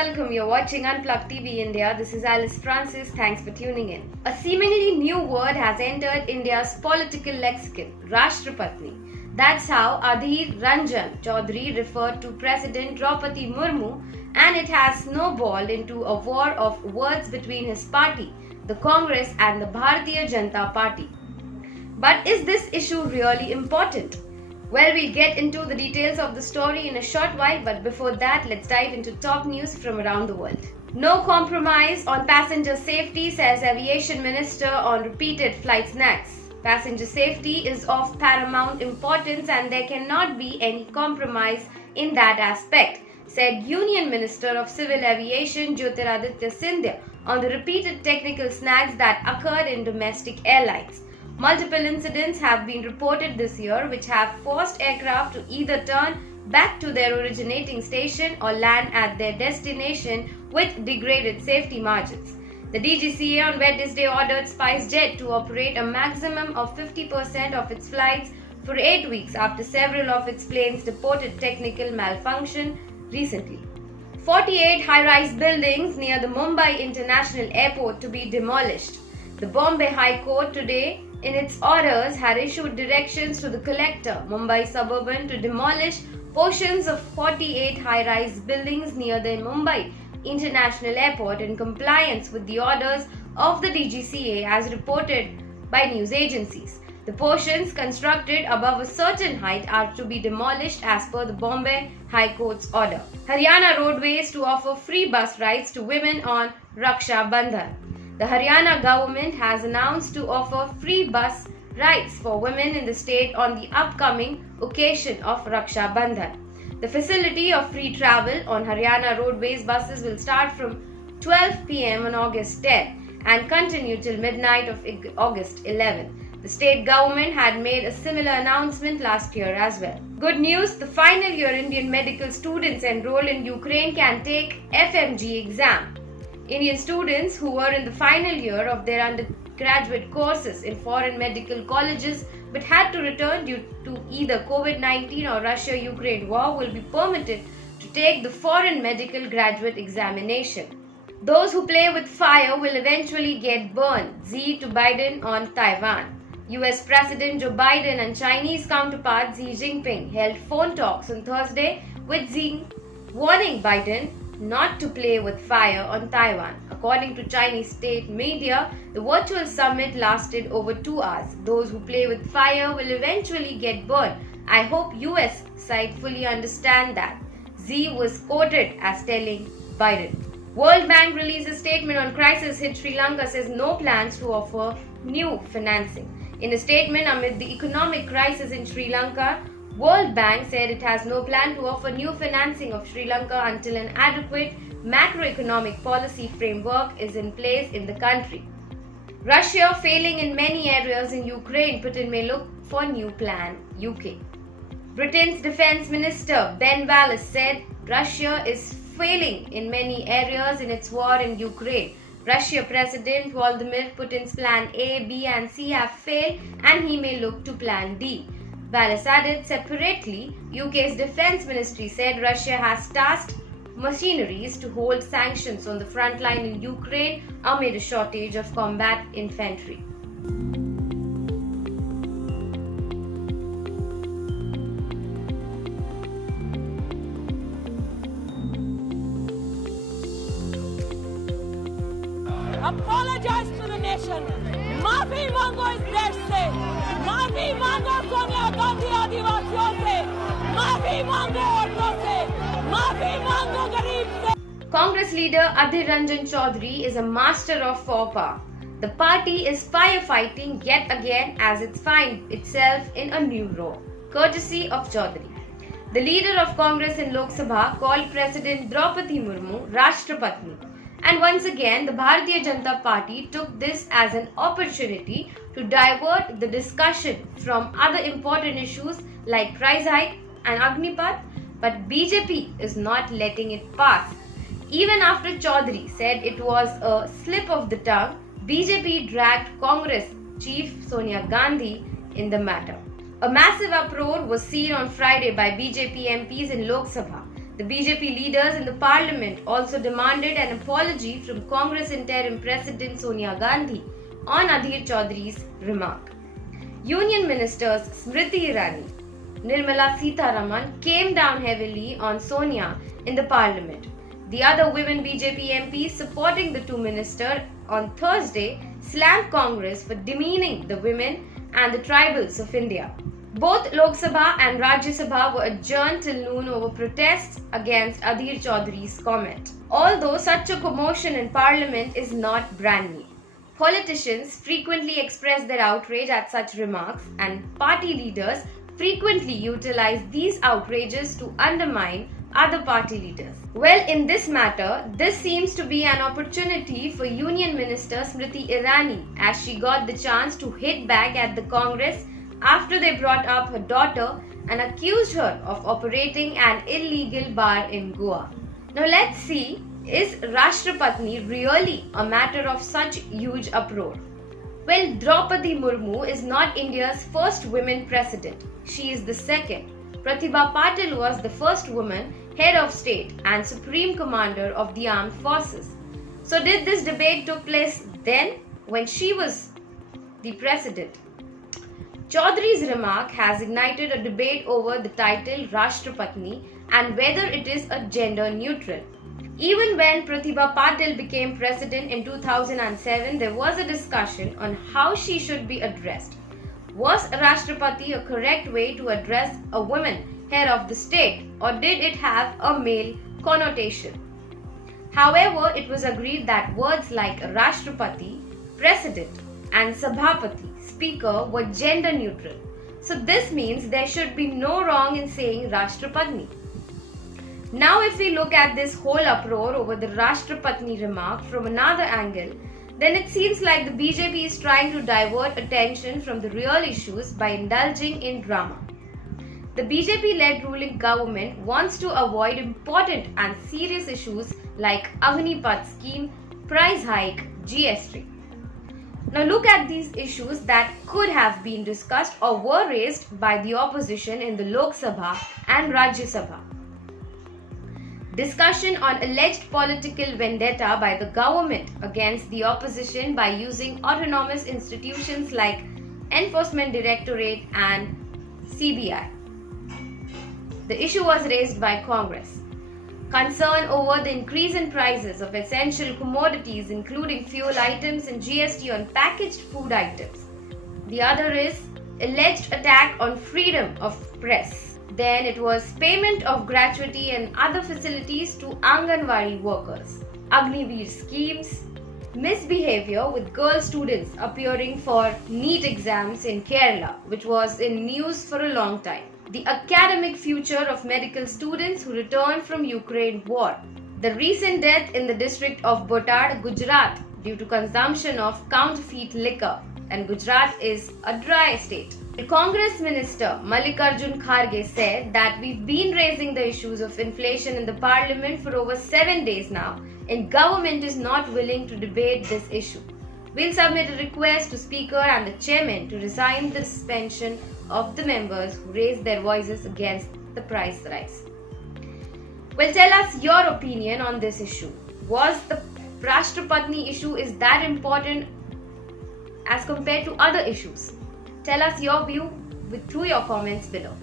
welcome. You're watching Unplugged TV India. This is Alice Francis. Thanks for tuning in. A seemingly new word has entered India's political lexicon, Rashtrapatni. That's how Adhir Ranjan Chaudhary referred to President Draupadi Murmu, and it has snowballed into a war of words between his party, the Congress, and the Bharatiya Janata Party. But is this issue really important? Well, we'll get into the details of the story in a short while, but before that, let's dive into top news from around the world. No compromise on passenger safety, says Aviation Minister on repeated flight snags. Passenger safety is of paramount importance and there cannot be any compromise in that aspect, said Union Minister of Civil Aviation Jyotiraditya Scindia on the repeated technical snags that occurred in domestic airlines. Multiple incidents have been reported this year which have forced aircraft to either turn back to their originating station or land at their destination with degraded safety margins. The DGCA on Wednesday ordered SpiceJet to operate a maximum of 50% of its flights for 8 weeks after several of its planes reported technical malfunction recently. 48 high-rise buildings near the Mumbai International Airport to be demolished. The Bombay High Court today in its orders had issued directions to the collector, Mumbai Suburban, to demolish portions of 48 high-rise buildings near the Mumbai International Airport in compliance with the orders of the DGCA as reported by news agencies. The portions constructed above a certain height are to be demolished as per the Bombay High Court's order. Haryana Roadways to offer free bus rides to women on Raksha Bandhan. The Haryana government has announced to offer free bus rides for women in the state on the upcoming occasion of Raksha Bandhan. The facility of free travel on Haryana Roadways buses will start from 12 p.m. on August 10 and continue till midnight of August 11. The state government had made a similar announcement last year as well. Good news, the final year Indian medical students enrolled in Ukraine can take FMG exam. Indian students who were in the final year of their undergraduate courses in foreign medical colleges but had to return due to either COVID-19 or Russia-Ukraine war will be permitted to take the foreign medical graduate examination. Those who play with fire will eventually get burned. Xi to Biden on Taiwan. US President Joe Biden and Chinese counterpart Xi Jinping held phone talks on Thursday with Xi warning Biden not to play with fire on Taiwan. According to Chinese state media, the virtual summit lasted over 2 hours. Those who play with fire will eventually get burned. I hope US side fully understand that, Xi was quoted as telling Biden. World Bank released a statement on crisis hit Sri Lanka, says no plans to offer new financing. In a statement amid the economic crisis in Sri Lanka, World Bank said it has no plan to offer new financing of Sri Lanka until an adequate macroeconomic policy framework is in place in the country. Russia failing in many areas in Ukraine, Putin may look for new plan, UK. Britain's Defence Minister Ben Wallace said Russia is failing in many areas in its war in Ukraine. Russia President Vladimir Putin's plan A, B and C have failed and he may look to plan D. Wallace added separately, UK's Defence Ministry said Russia has tasked machineries to hold sanctions on the front line in Ukraine amid a shortage of combat infantry. Apologize to the nation. माफी मांगो इस देश से, माफी मांगो सोनिया गांधी आदिवासियों से, माफी मांगो औरतों से, माफी मांगो गरीब से. Congress leader Adhir Ranjan Chaudhary is a master of faux pas. The party is firefighting yet again as it finds itself in a new role, courtesy of Chaudhary. The leader of Congress in Lok Sabha called President Draupadi Murmu Rashtrapatni. And once again, the Bharatiya Janata Party took this as an opportunity to divert the discussion from other important issues like price hike and Agnipath, but BJP is not letting it pass. Even after Chaudhary said it was a slip of the tongue, BJP dragged Congress chief Sonia Gandhi in the matter. A massive uproar was seen on Friday by BJP MPs in Lok Sabha. The BJP leaders in the parliament also demanded an apology from Congress interim President Sonia Gandhi on Adhir Chaudhry's remark. Union ministers Smriti Irani, Nirmala Sitharaman came down heavily on Sonia in the parliament. The other women BJP MPs supporting the two ministers on Thursday slammed Congress for demeaning the women and the tribals of India. Both Lok Sabha and Rajya Sabha were adjourned till noon over protests against Adhir Chaudhry's comment. Although such a commotion in parliament is not brand new, politicians frequently express their outrage at such remarks, and party leaders frequently utilize these outrages to undermine other party leaders. Well, in this matter, this seems to be an opportunity for Union Minister Smriti Irani, as she got the chance to hit back at the Congress after they brought up her daughter and accused her of operating an illegal bar in Goa. Now let's see, is Rashtrapatni really a matter of such huge uproar? Well, Draupadi Murmu is not India's first woman president. She is the second. Pratibha Patil was the first woman head of state and supreme commander of the armed forces. So did this debate took place then when she was the president? Chaudhry's remark has ignited a debate over the title Rashtrapatni and whether it is a gender neutral. Even when Pratibha Patil became president in 2007, there was a discussion on how she should be addressed. Was Rashtrapati a correct way to address a woman head of the state, or did it have a male connotation? However, it was agreed that words like Rashtrapati, President, and Sabhapati, Speaker, were gender neutral. So this means there should be no wrong in saying Rashtrapatni. Now if we look at this whole uproar over the Rashtrapatni remark from another angle, then it seems like the BJP is trying to divert attention from the real issues by indulging in drama. The BJP-led ruling government wants to avoid important and serious issues like Agnipath scheme, price hike, GST. Now look at these issues that could have been discussed or were raised by the opposition in the Lok Sabha and Rajya Sabha. Discussion on alleged political vendetta by the government against the opposition by using autonomous institutions like Enforcement Directorate and CBI. The issue was raised by Congress. Concern over the increase in prices of essential commodities including fuel items and GST on packaged food items. The other is alleged attack on freedom of press. Then it was payment of gratuity and other facilities to Anganwadi workers, Agniveer schemes, misbehavior with girl students appearing for NEET exams in Kerala, which was in news for a long time, the academic future of medical students who returned from Ukraine war, the recent death in the district of Botad, Gujarat due to consumption of counterfeit liquor, and Gujarat is a dry state. The Congress minister Mallikarjun Kharge said that we've been raising the issues of inflation in the parliament for over 7 days now, and government is not willing to debate this issue. We'll submit a request to Speaker and the Chairman to resign the suspension of the members who raised their voices against the price rise. Well, tell us your opinion on this issue. Was the Rashtrapatni issue is that important as compared to other issues? Tell us your view through your comments below.